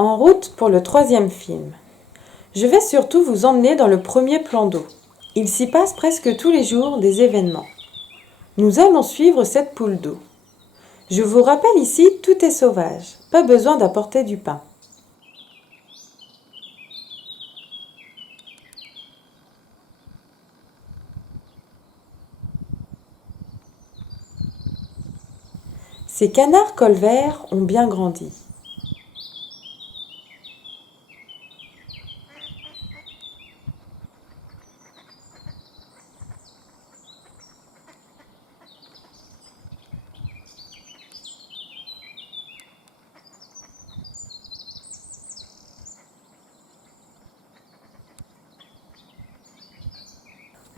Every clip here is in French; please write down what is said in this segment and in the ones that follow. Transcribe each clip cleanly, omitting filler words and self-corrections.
En route pour le 3e film. Je vais surtout vous emmener dans le premier plan d'eau. Il s'y passe presque tous les jours des événements. Nous allons suivre cette poule d'eau. Je vous rappelle ici, tout est sauvage, pas besoin d'apporter du pain. Ces canards colverts ont bien grandi.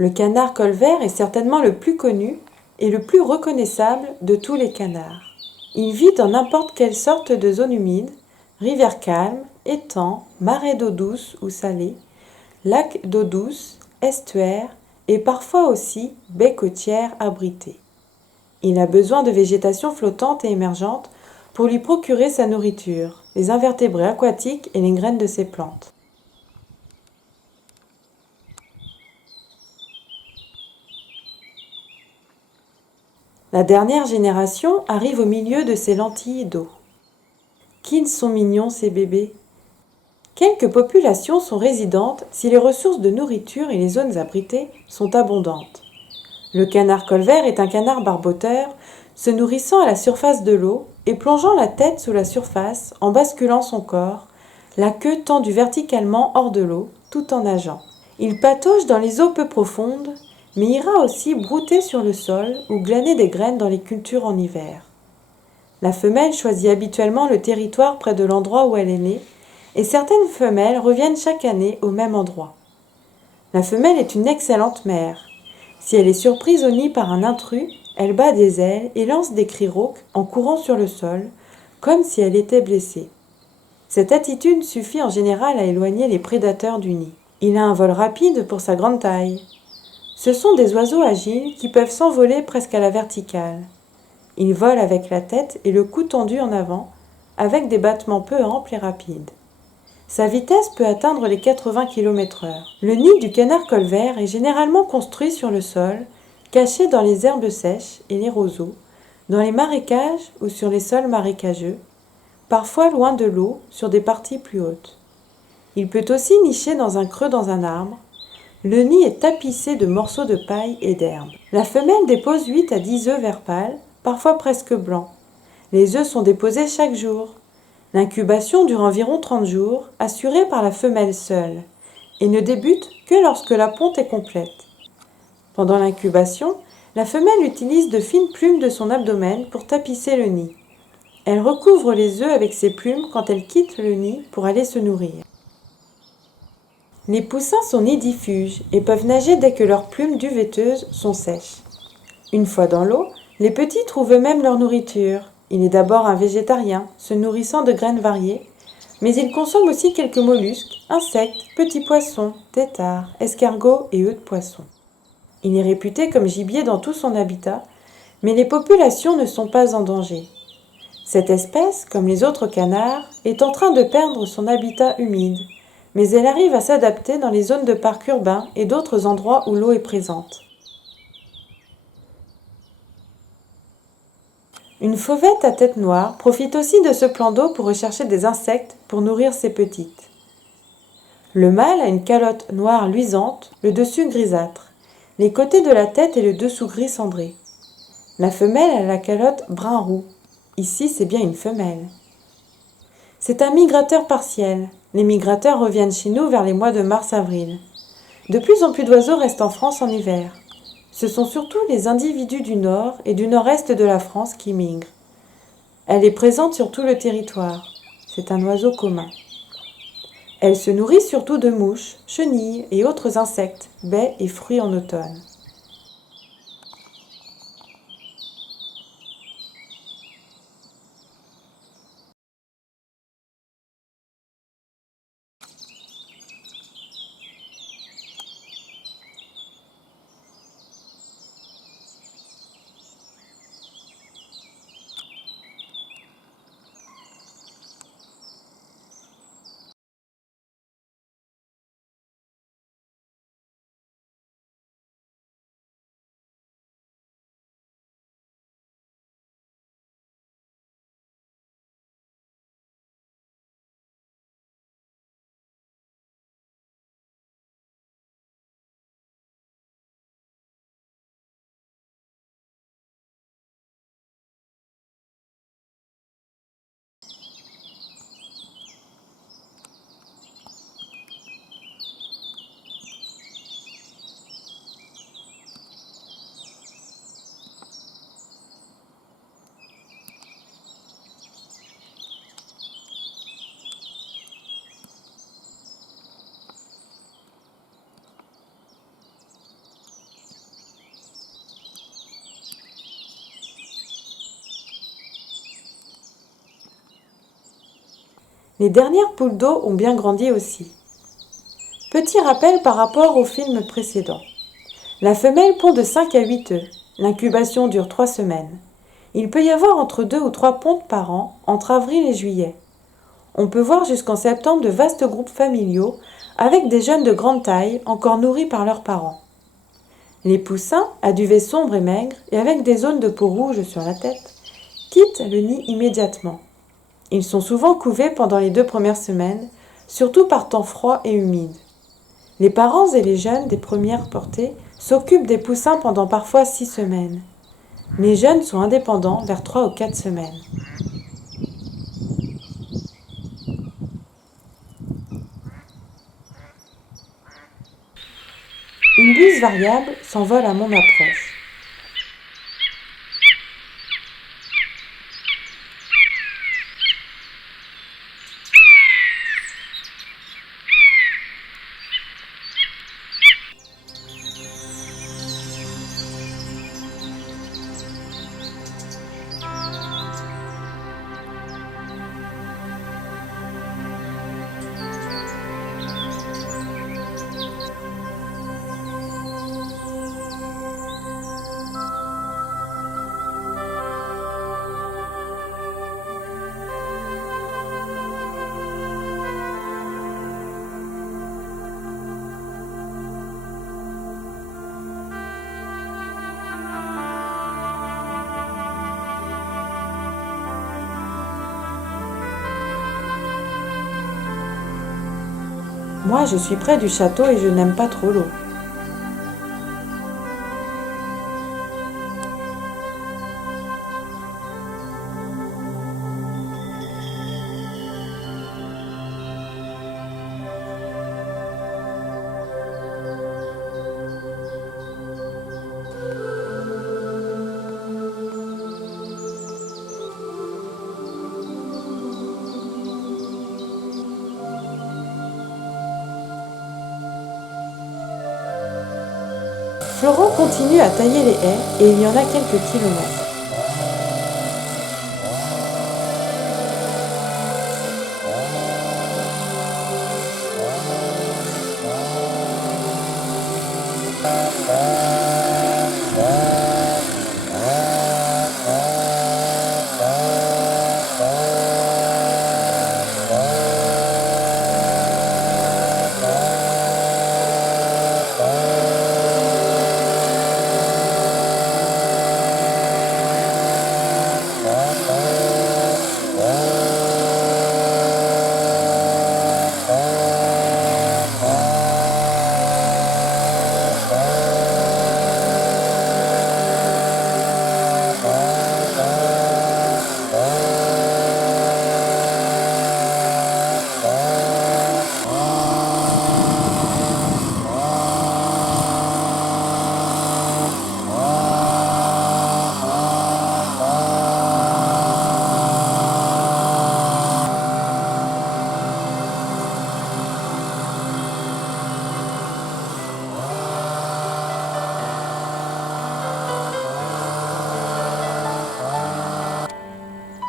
Le canard colvert est certainement le plus connu et le plus reconnaissable de tous les canards. Il vit dans n'importe quelle sorte de zone humide, rivière calme, étang, marais d'eau douce ou salée, lac d'eau douce, estuaire et parfois aussi baies côtières abritées. Il a besoin de végétation flottante et émergente pour lui procurer sa nourriture, les invertébrés aquatiques et les graines de ses plantes. La dernière génération arrive au milieu de ces lentilles d'eau. Qu'ils sont mignons ces bébés! Quelques populations sont résidentes si les ressources de nourriture et les zones abritées sont abondantes. Le canard colvert est un canard barboteur, se nourrissant à la surface de l'eau et plongeant la tête sous la surface en basculant son corps, la queue tendue verticalement hors de l'eau, tout en nageant. Il patauge dans les eaux peu profondes, mais ira aussi brouter sur le sol ou glaner des graines dans les cultures en hiver. La femelle choisit habituellement le territoire près de l'endroit où elle est née, et certaines femelles reviennent chaque année au même endroit. La femelle est une excellente mère. Si elle est surprise au nid par un intrus, elle bat des ailes et lance des cris rauques en courant sur le sol, comme si elle était blessée. Cette attitude suffit en général à éloigner les prédateurs du nid. Il a un vol rapide pour sa grande taille. Ce sont des oiseaux agiles qui peuvent s'envoler presque à la verticale. Ils volent avec la tête et le cou tendu en avant, avec des battements peu amples et rapides. Sa vitesse peut atteindre les 80 km/h. Le nid du canard colvert est généralement construit sur le sol, caché dans les herbes sèches et les roseaux, dans les marécages ou sur les sols marécageux, parfois loin de l'eau, sur des parties plus hautes. Il peut aussi nicher dans un creux dans un arbre. Le nid est tapissé de morceaux de paille et d'herbe. La femelle dépose 8 à 10 œufs vert pâle, parfois presque blancs. Les œufs sont déposés chaque jour. L'incubation dure environ 30 jours, assurée par la femelle seule, et ne débute que lorsque la ponte est complète. Pendant l'incubation, la femelle utilise de fines plumes de son abdomen pour tapisser le nid. Elle recouvre les œufs avec ses plumes quand elle quitte le nid pour aller se nourrir. Les poussins sont nidifuges et peuvent nager dès que leurs plumes duveteuses sont sèches. Une fois dans l'eau, les petits trouvent eux-mêmes leur nourriture. Il est d'abord un végétarien, se nourrissant de graines variées, mais il consomme aussi quelques mollusques, insectes, petits poissons, têtards, escargots et œufs de poisson. Il est réputé comme gibier dans tout son habitat, mais les populations ne sont pas en danger. Cette espèce, comme les autres canards, est en train de perdre son habitat humide, mais elle arrive à s'adapter dans les zones de parcs urbains et d'autres endroits où l'eau est présente. Une fauvette à tête noire profite aussi de ce plan d'eau pour rechercher des insectes pour nourrir ses petites. Le mâle a une calotte noire luisante, le dessus grisâtre, les côtés de la tête et le dessous gris cendré. La femelle a la calotte brun roux. Ici, c'est bien une femelle. C'est un migrateur partiel. Les migrateurs reviennent chez nous vers les mois de mars-avril. De plus en plus d'oiseaux restent en France en hiver. Ce sont surtout les individus du nord et du nord-est de la France qui migrent. Elle est présente sur tout le territoire. C'est un oiseau commun. Elle se nourrit surtout de mouches, chenilles et autres insectes, baies et fruits en automne. Les dernières poules d'eau ont bien grandi aussi. Petit rappel par rapport au film précédent. La femelle pond de 5 à 8 œufs. L'incubation dure 3 semaines. Il peut y avoir entre 2 ou 3 pontes par an, entre avril et juillet. On peut voir jusqu'en septembre de vastes groupes familiaux, avec des jeunes de grande taille, encore nourris par leurs parents. Les poussins, à duvet sombre et maigre, et avec des zones de peau rouge sur la tête, quittent le nid immédiatement. Ils sont souvent couvés pendant les 2 premières semaines, surtout par temps froid et humide. Les parents et les jeunes des premières portées s'occupent des poussins pendant parfois 6 semaines. Les jeunes sont indépendants vers 3 ou 4 semaines. Une buse variable s'envole à mon approche. Moi, je suis près du château et je n'aime pas trop l'eau. Florent continue à tailler les haies et il y en a quelques kilomètres.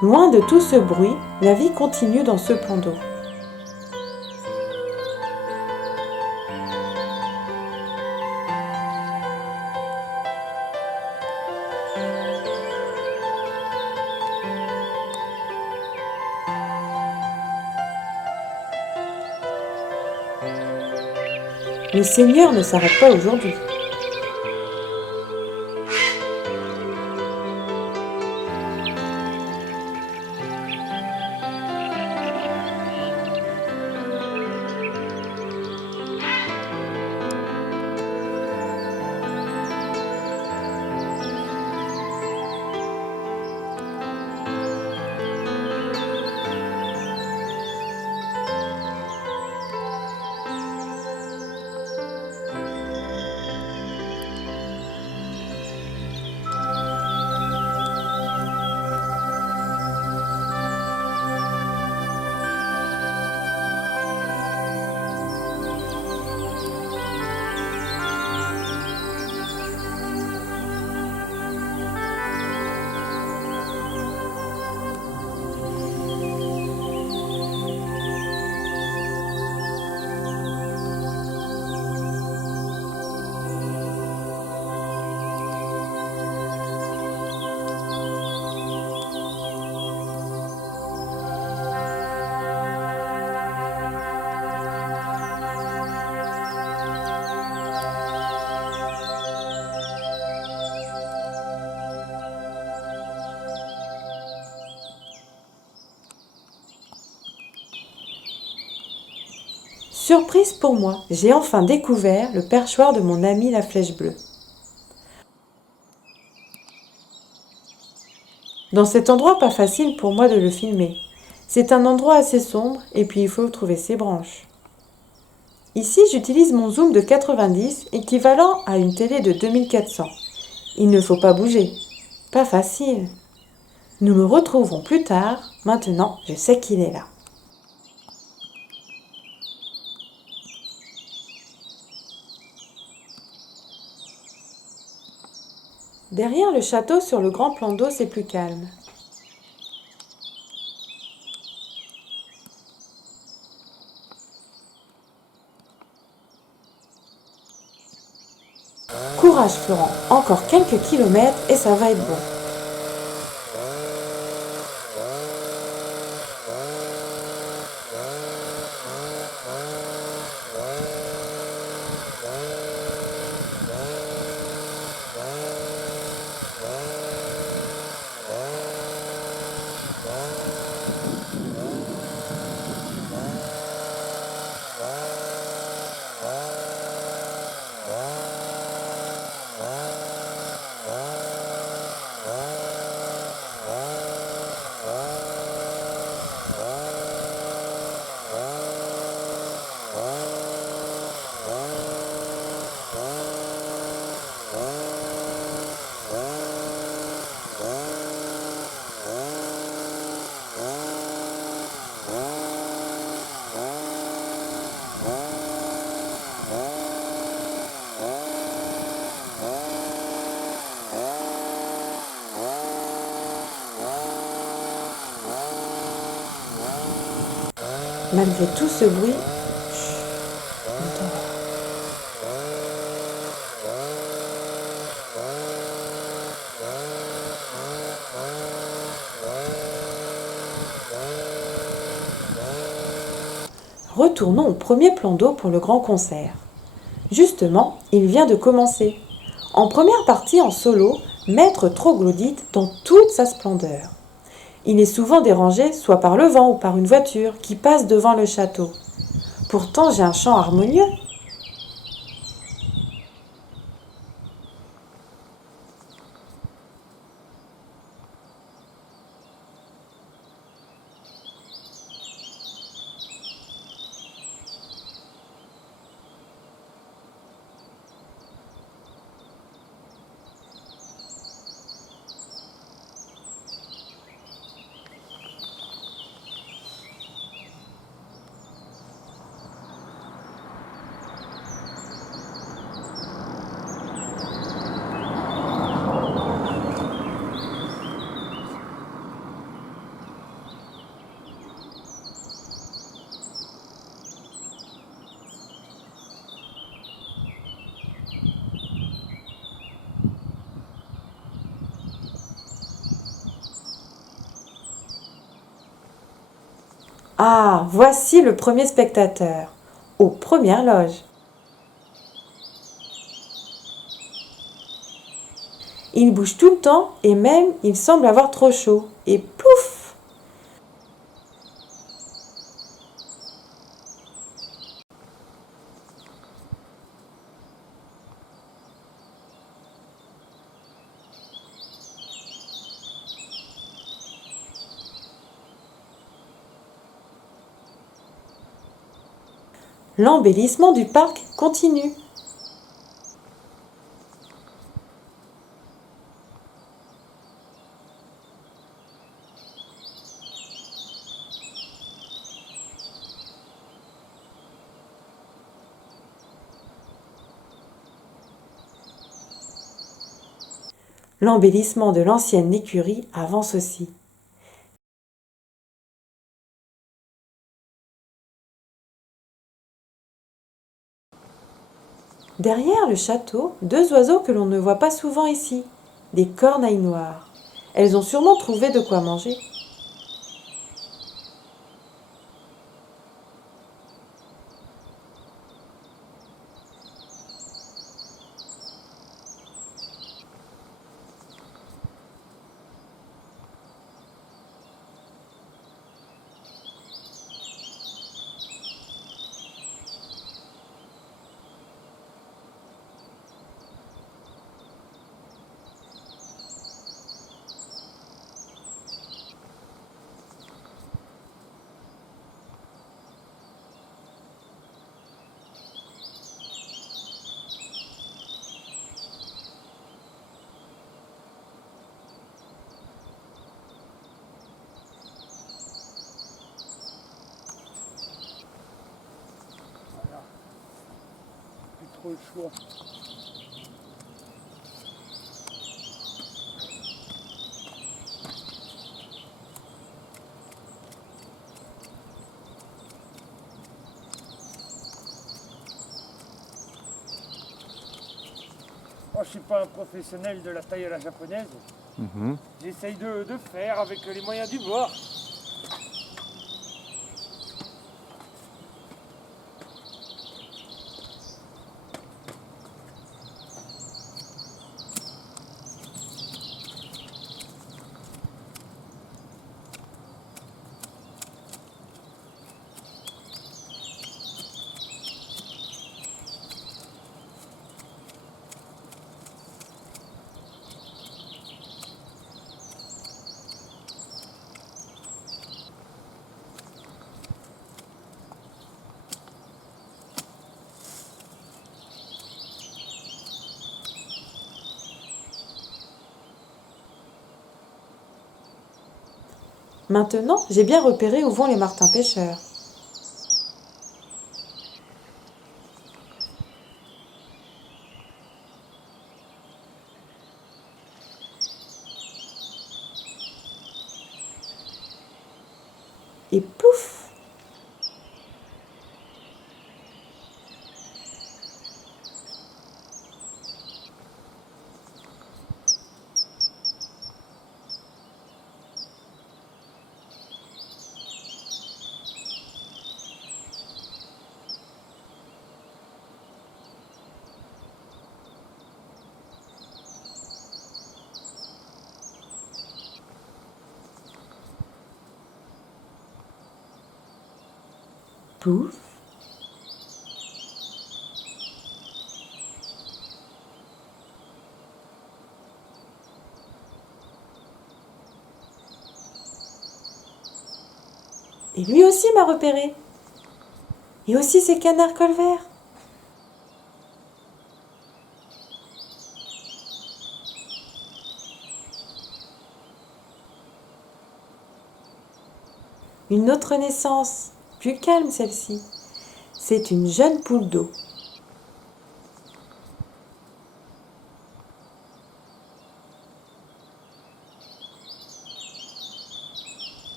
Loin de tout ce bruit, la vie continue dans ce plan d'eau. Le Seigneur ne s'arrête pas aujourd'hui. Surprise pour moi, j'ai enfin découvert le perchoir de mon ami la flèche bleue. Dans cet endroit, pas facile pour moi de le filmer. C'est un endroit assez sombre et puis il faut trouver ses branches. Ici, j'utilise mon zoom de 90, équivalent à une télé de 2400. Il ne faut pas bouger. Pas facile. Nous le retrouverons plus tard. Maintenant, je sais qu'il est là. Derrière le château, sur le grand plan d'eau, c'est plus calme. Courage Florent, encore quelques kilomètres et ça va être bon. Malgré tout ce bruit, chut, entends. Retournons au premier plan d'eau pour le grand concert. Justement, il vient de commencer. En première partie en solo, Maître Troglodyte dans toute sa splendeur. Il est souvent dérangé soit par le vent ou par une voiture qui passe devant le château. Pourtant j'ai un chant harmonieux. Ah, voici le premier spectateur, aux premières loges. Il bouge tout le temps et même il semble avoir trop chaud. Et plouf! L'embellissement du parc continue. L'embellissement de l'ancienne écurie avance aussi. Derrière le château, deux oiseaux que l'on ne voit pas souvent ici, des corneilles noires. Elles ont sûrement trouvé de quoi manger. Trop le choix. Moi, je suis pas un professionnel de la taille à la japonaise. J'essaye de faire avec les moyens du bord. Maintenant, j'ai bien repéré où vont les martins pêcheurs. Et plouf! Pouf. Et lui aussi m'a repéré. Et aussi ces canards colverts. Une autre naissance, plus calme celle-ci. C'est une jeune poule d'eau.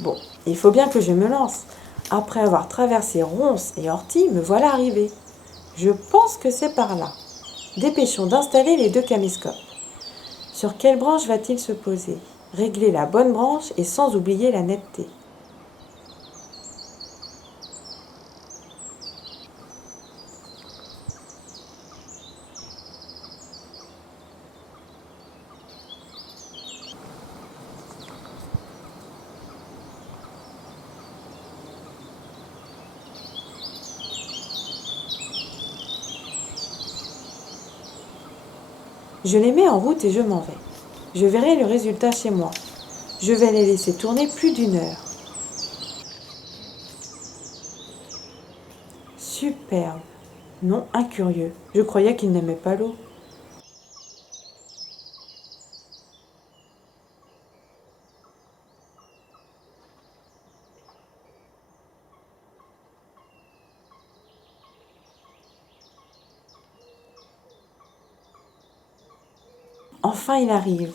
Bon, il faut bien que je me lance. Après avoir traversé ronces et orties, me voilà arrivée. Je pense que c'est par là. Dépêchons d'installer les deux caméscopes. Sur quelle branche va-t-il se poser? Régler la bonne branche et sans oublier la netteté. Je les mets en route et je m'en vais. Je verrai le résultat chez moi. Je vais les laisser tourner plus d'1 heure. Superbe. Non, incurieux. Je croyais qu'il n'aimait pas l'eau. Enfin il arrive.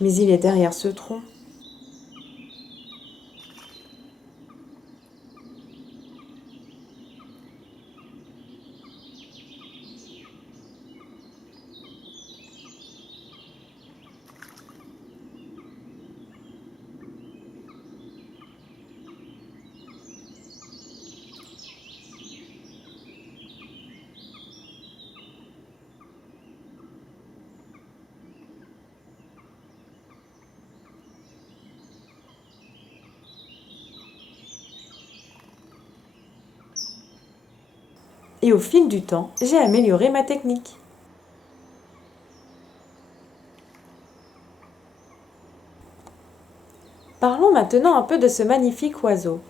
Mais il est derrière ce tronc. Et au fil du temps, j'ai amélioré ma technique. Parlons maintenant un peu de ce magnifique oiseau.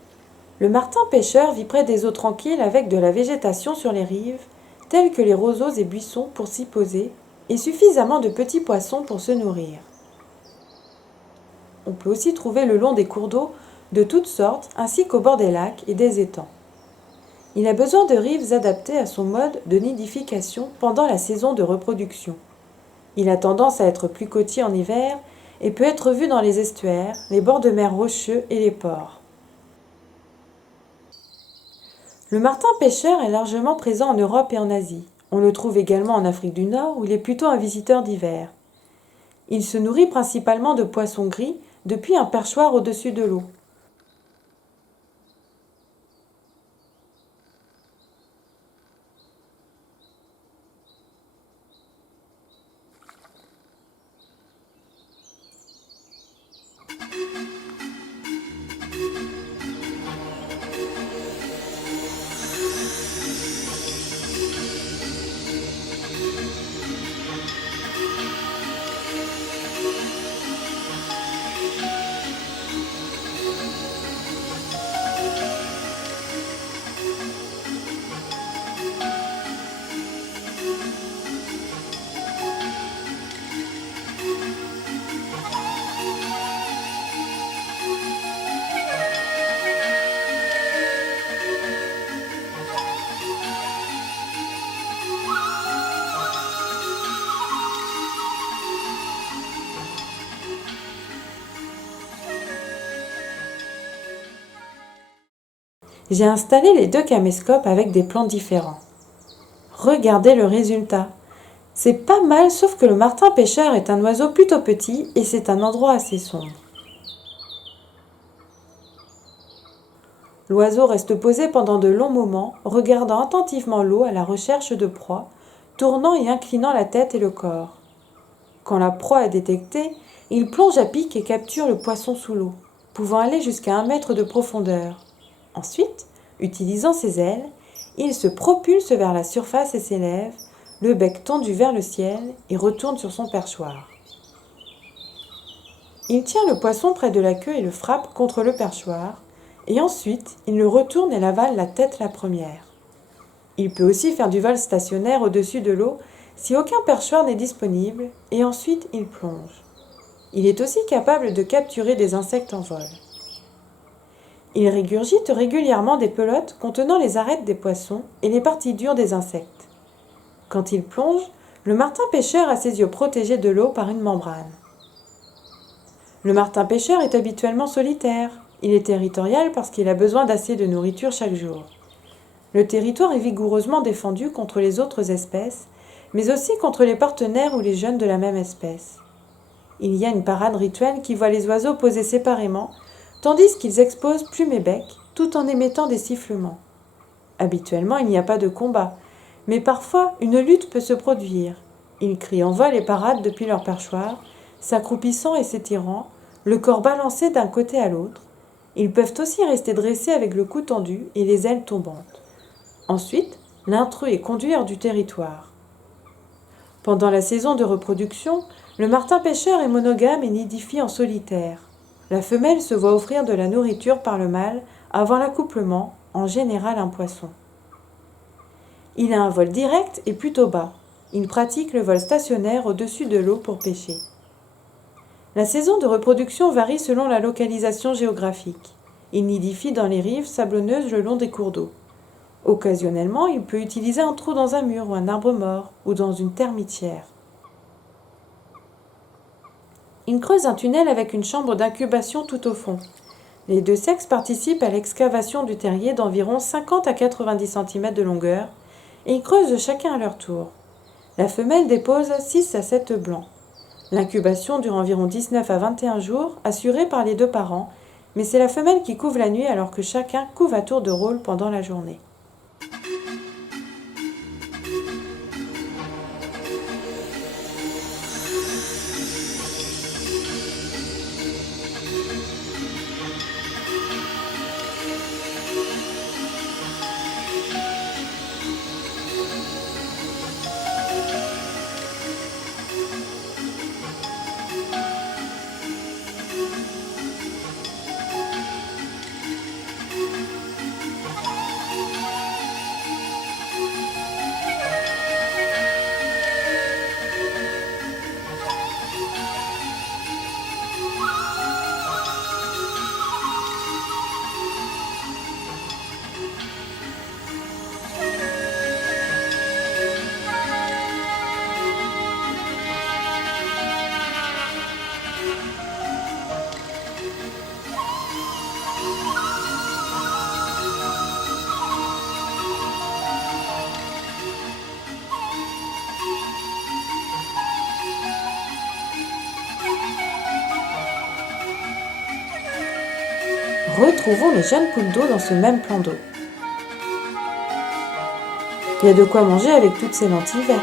Le martin pêcheur vit près des eaux tranquilles avec de la végétation sur les rives, tels que les roseaux et buissons pour s'y poser, et suffisamment de petits poissons pour se nourrir. On peut aussi trouver le long des cours d'eau de toutes sortes, ainsi qu'au bord des lacs et des étangs. Il a besoin de rives adaptées à son mode de nidification pendant la saison de reproduction. Il a tendance à être plus côtier en hiver et peut être vu dans les estuaires, les bords de mer rocheux et les ports. Le martin pêcheur est largement présent en Europe et en Asie. On le trouve également en Afrique du Nord où il est plutôt un visiteur d'hiver. Il se nourrit principalement de poissons gris depuis un perchoir au-dessus de l'eau. J'ai installé les deux caméscopes avec des plans différents. Regardez le résultat. C'est pas mal, sauf que le martin pêcheur est un oiseau plutôt petit et c'est un endroit assez sombre. L'oiseau reste posé pendant de longs moments, regardant attentivement l'eau à la recherche de proies, tournant et inclinant la tête et le corps. Quand la proie est détectée, il plonge à pic et capture le poisson sous l'eau, pouvant aller jusqu'à 1 mètre de profondeur. Ensuite, utilisant ses ailes, il se propulse vers la surface et s'élève, le bec tendu vers le ciel et retourne sur son perchoir. Il tient le poisson près de la queue et le frappe contre le perchoir, et ensuite il le retourne et l'avale la tête la première. Il peut aussi faire du vol stationnaire au-dessus de l'eau si aucun perchoir n'est disponible, et ensuite il plonge. Il est aussi capable de capturer des insectes en vol. Il régurgite régulièrement des pelotes contenant les arêtes des poissons et les parties dures des insectes. Quand il plonge, le martin-pêcheur a ses yeux protégés de l'eau par une membrane. Le martin-pêcheur est habituellement solitaire. Il est territorial parce qu'il a besoin d'assez de nourriture chaque jour. Le territoire est vigoureusement défendu contre les autres espèces, mais aussi contre les partenaires ou les jeunes de la même espèce. Il y a une parade rituelle qui voit les oiseaux posés séparément, tandis qu'ils exposent plumes et bec, tout en émettant des sifflements. Habituellement, il n'y a pas de combat, mais parfois une lutte peut se produire. Ils crient en vol et paradent depuis leur perchoir, s'accroupissant et s'étirant, le corps balancé d'un côté à l'autre. Ils peuvent aussi rester dressés avec le cou tendu et les ailes tombantes. Ensuite, l'intrus est conduit hors du territoire. Pendant la saison de reproduction, le martin-pêcheur est monogame et nidifie en solitaire. La femelle se voit offrir de la nourriture par le mâle avant l'accouplement, en général un poisson. Il a un vol direct et plutôt bas. Il pratique le vol stationnaire au-dessus de l'eau pour pêcher. La saison de reproduction varie selon la localisation géographique. Il nidifie dans les rives sablonneuses le long des cours d'eau. Occasionnellement, il peut utiliser un trou dans un mur ou un arbre mort ou dans une termitière. Il creuse un tunnel avec une chambre d'incubation tout au fond. Les deux sexes participent à l'excavation du terrier d'environ 50 à 90 cm de longueur et ils creusent chacun à leur tour. La femelle dépose 6 à 7 œufs blancs. L'incubation dure environ 19 à 21 jours, assurée par les deux parents, mais c'est la femelle qui couve la nuit alors que chacun couve à tour de rôle pendant la journée. Retrouvons les jeunes poules d'eau dans ce même plan d'eau. Il y a de quoi manger avec toutes ces lentilles vertes.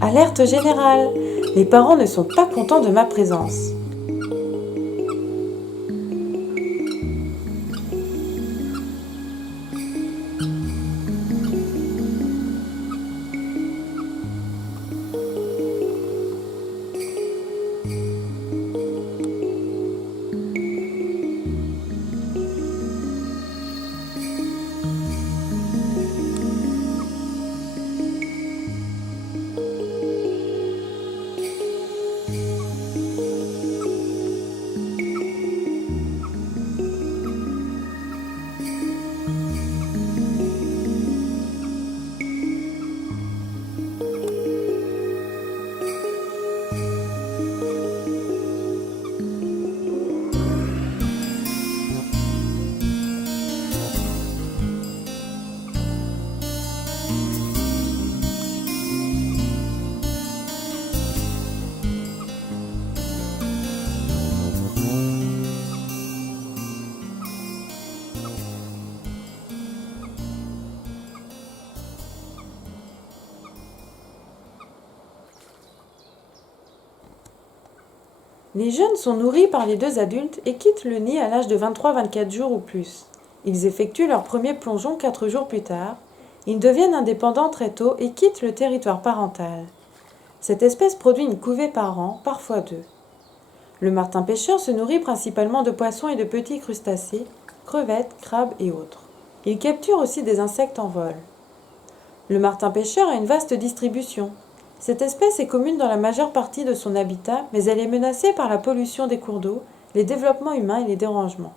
Alerte générale! Les parents ne sont pas contents de ma présence. Les jeunes sont nourris par les deux adultes et quittent le nid à l'âge de 23-24 jours ou plus. Ils effectuent leur premier plongeon 4 jours plus tard. Ils deviennent indépendants très tôt et quittent le territoire parental. Cette espèce produit une couvée par an, parfois deux. Le martin-pêcheur se nourrit principalement de poissons et de petits crustacés, crevettes, crabes et autres. Il capture aussi des insectes en vol. Le martin-pêcheur a une vaste distribution. Cette espèce est commune dans la majeure partie de son habitat, mais elle est menacée par la pollution des cours d'eau, les développements humains et les dérangements.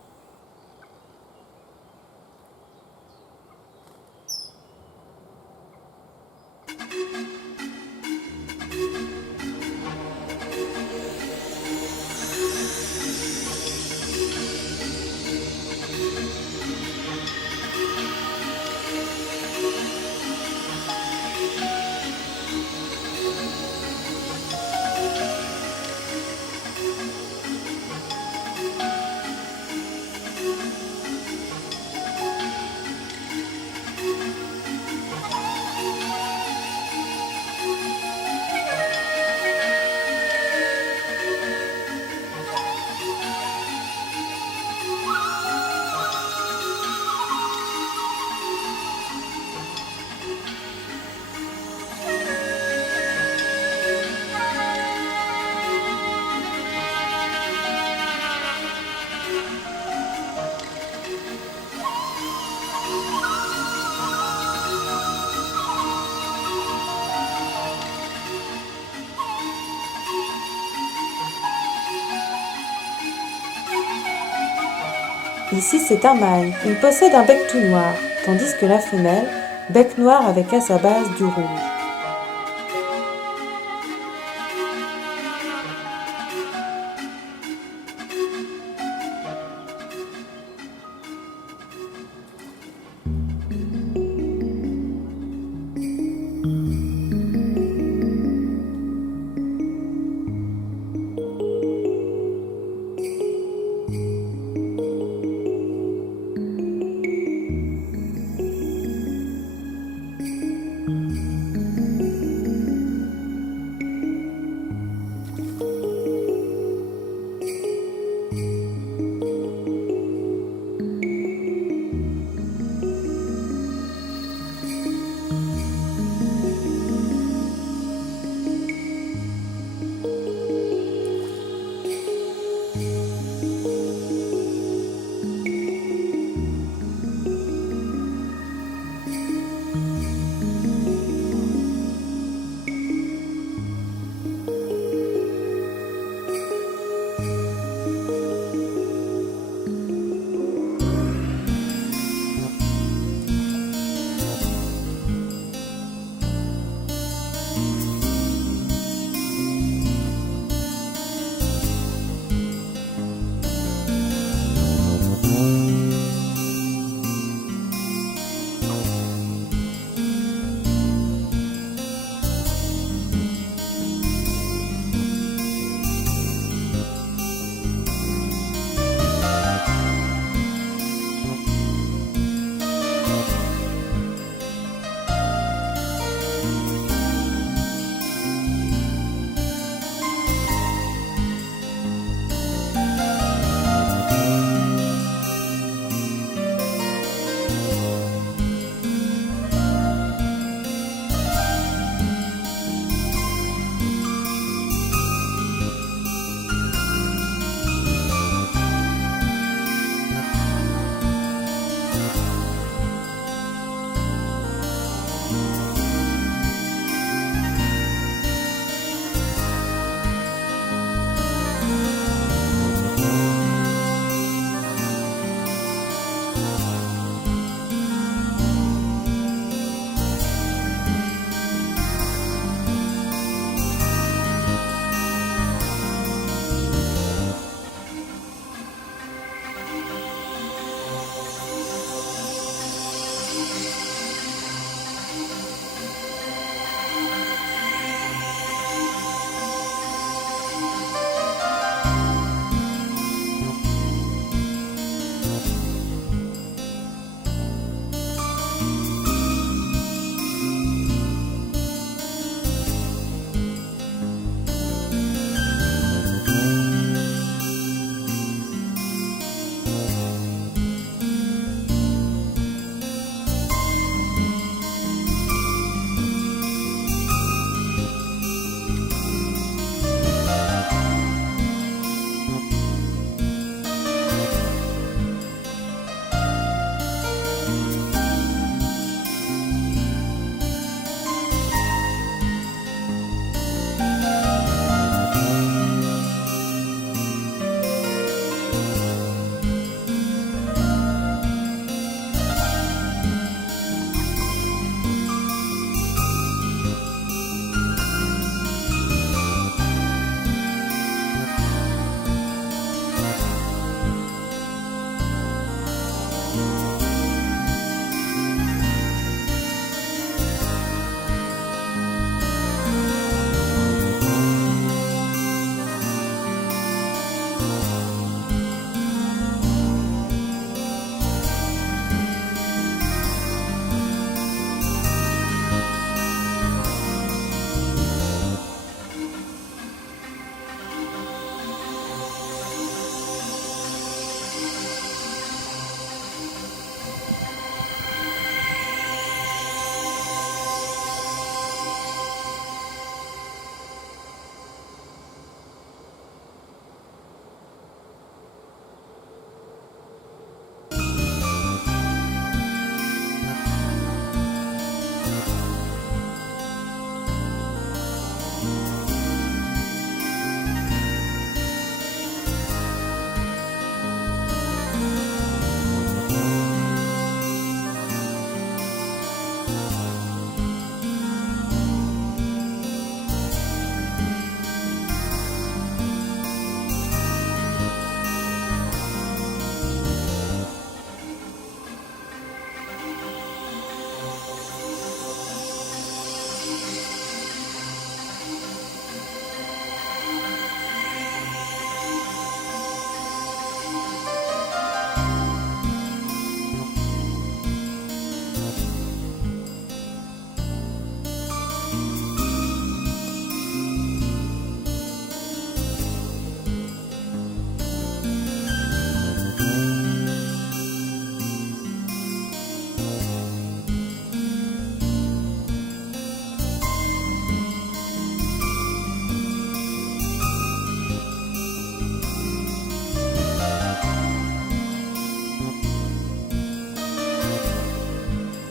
Ici, c'est un mâle. Il possède un bec tout noir, tandis que la femelle, bec noir avec à sa base du rouge.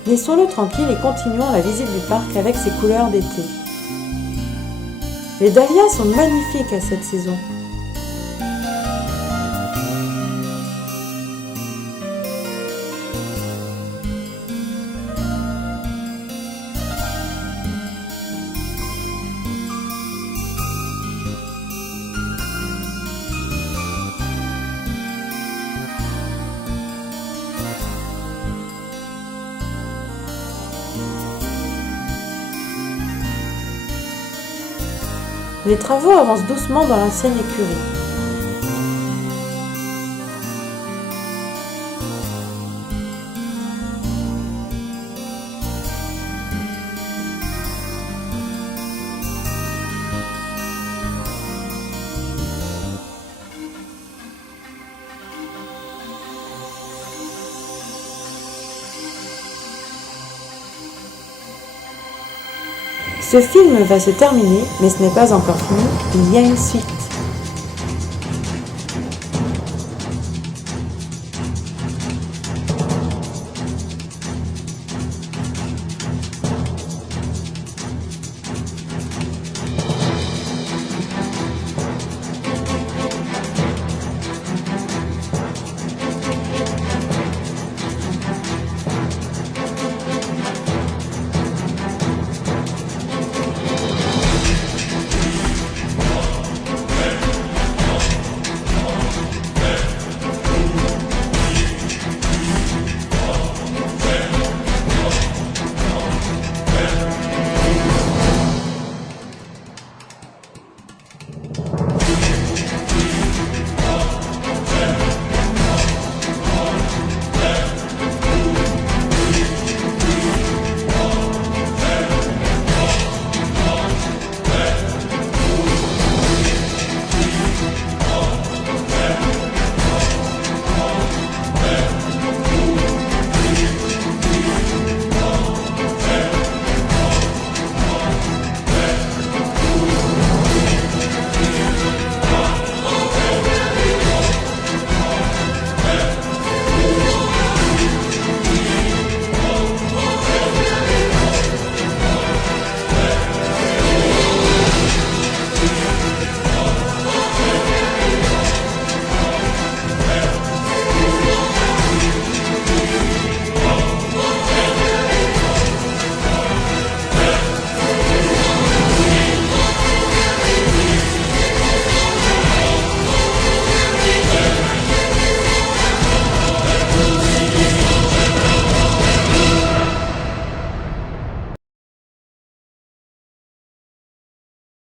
Laissons-le tranquille et continuons la visite du parc avec ses couleurs d'été. Les dahlias sont magnifiques à cette saison. Les travaux avancent doucement dans l'ancienne écurie. Ce film va se terminer, mais ce n'est pas encore fini, il y a une suite.